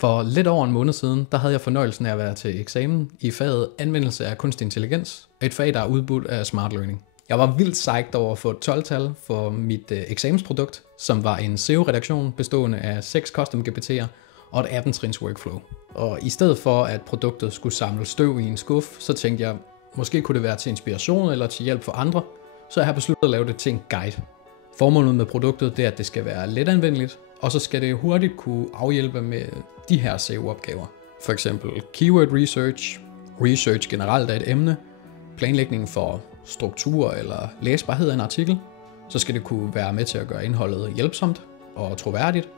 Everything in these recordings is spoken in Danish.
For lidt over en måned siden, der havde jeg fornøjelsen af at være til eksamen i faget anvendelse af kunstig intelligens, et fag, der er udbudt af Smart Learning. Jeg var vildt psyched over at få et 12-tal for mit eksamensprodukt, som var en SEO-redaktion bestående af 6 custom GPT'er og et 18-trins workflow. Og i stedet for, at produktet skulle samle støv i en skuff, så tænkte jeg, måske kunne det være til inspiration eller til hjælp for andre, så jeg har besluttet at lave det til en guide. Formålet med produktet det er, at det skal være letanvendeligt, og så skal det hurtigt kunne afhjælpe med de her SEO-opgaver. For eksempel keyword research, research generelt af et emne, planlægning for struktur eller læsbarhed af en artikel. Så skal det kunne være med til at gøre indholdet hjælpsomt og troværdigt.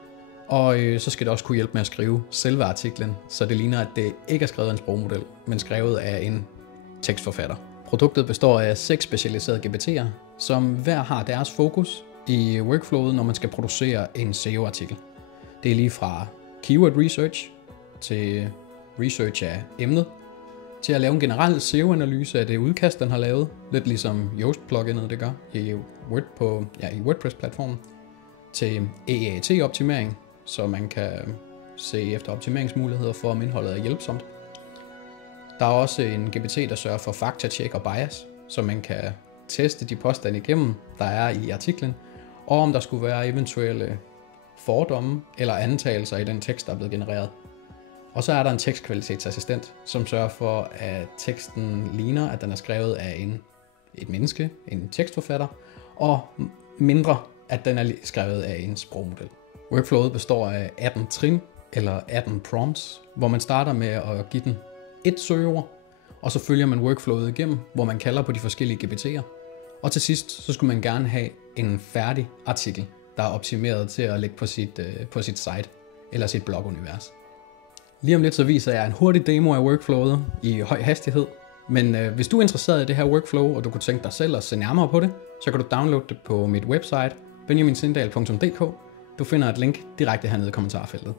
Og så skal det også kunne hjælpe med at skrive selve artiklen, så det ligner, at det ikke er skrevet af en sprogmodel, men skrevet af en tekstforfatter. Produktet består af 6 specialiserede GPT'er, som hver har deres fokus i workflowet, når man skal producere en SEO-artikel. Det er lige fra keyword research til research af emnet, til at lave en generel SEO-analyse af det udkast, den har lavet, lidt ligesom Yoast-pluginet det gør i WordPress-platformen, til EAT-optimering, så man kan se efter optimeringsmuligheder for, om indholdet er hjælpsomt. Der er også en GPT, der sørger for fakta-check og bias, så man kan teste de påstande igennem, der er i artiklen, og om der skulle være eventuelle fordomme eller antagelser i den tekst, der er blevet genereret. Og så er der en tekstkvalitetsassistent, som sørger for, at teksten ligner, at den er skrevet af et menneske, en tekstforfatter, og mindre, at den er skrevet af en sprogmodel. Workflowet består af 18 trin eller 18 prompts, hvor man starter med at give den et søgeord, og så følger man workflowet igennem, hvor man kalder på de forskellige GPT'er. Og til sidst, så skulle man gerne have en færdig artikel, der er optimeret til at lægge på sit site eller sit blogunivers. Lige om lidt så viser jeg en hurtig demo af workflowet i høj hastighed, men hvis du er interesseret i det her workflow, og du kunne tænke dig selv at se nærmere på det, så kan du downloade det på mit website benjaminsindal.dk. Du finder et link direkte hernede i kommentarfeltet.